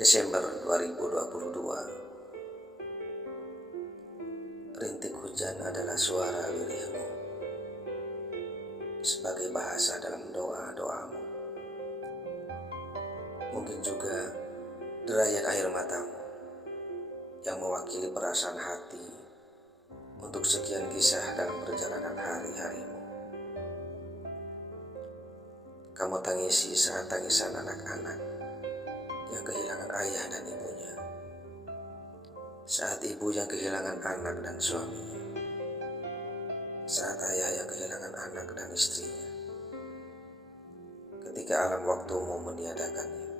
Desember 2022. Rintik hujan adalah suara lirihmu, sebagai bahasa dalam doa-doamu. Mungkin juga derayan air matamu yang mewakili perasaan hati untuk sekian kisah dalam perjalanan hari-harimu. Kamu tangisi saat tangisan anak-anak yang kehilangan ayah dan ibunya, saat ibu yang kehilangan anak dan suaminya, saat ayah yang kehilangan anak dan istrinya, ketika alam waktumu meniadakannya,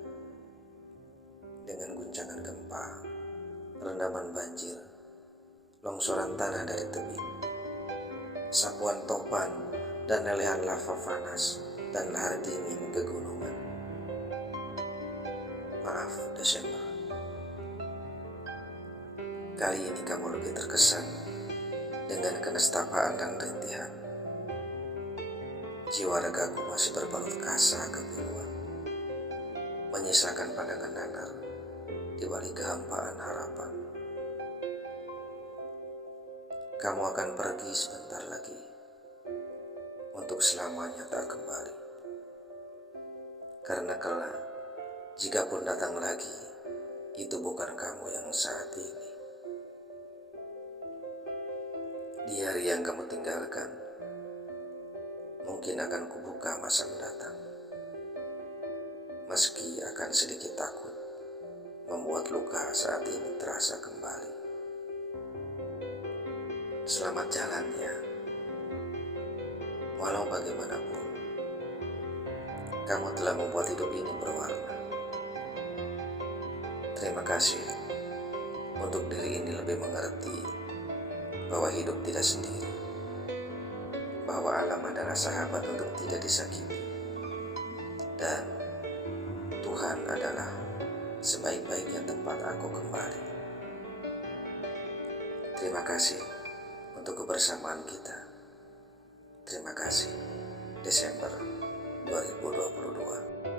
dengan guncangan gempa, rendaman banjir, longsoran tanah dari tebing, sapuan topan dan lelehan lava panas dan lahar dingin kegunungan. Maaf, Desember. Kali ini kamu lebih terkesan dengan kenestapaan dan rintihan. Jiwa ragaku masih berbalut kasa kepiluan, menyisakan pandangan nanar di balik kehampaan harapan. Kamu akan pergi sebentar lagi, untuk selamanya tak kembali. Karena kelak, jika pun datang lagi, itu bukan kamu yang saat ini. Di hari yang kamu tinggalkan, mungkin akan kubuka masa mendatang. Meski akan sedikit takut, membuat luka saat ini terasa kembali. Selamat jalan ya. Walau bagaimanapun, kamu telah membuat hidup ini berwarna. Terima kasih untuk diri ini lebih mengerti bahwa hidup tidak sendiri, bahwa alam adalah sahabat untuk tidak disakiti, dan Tuhan adalah sebaik-baiknya tempat aku kembali. Terima kasih untuk kebersamaan kita. Terima kasih, Desember 2022.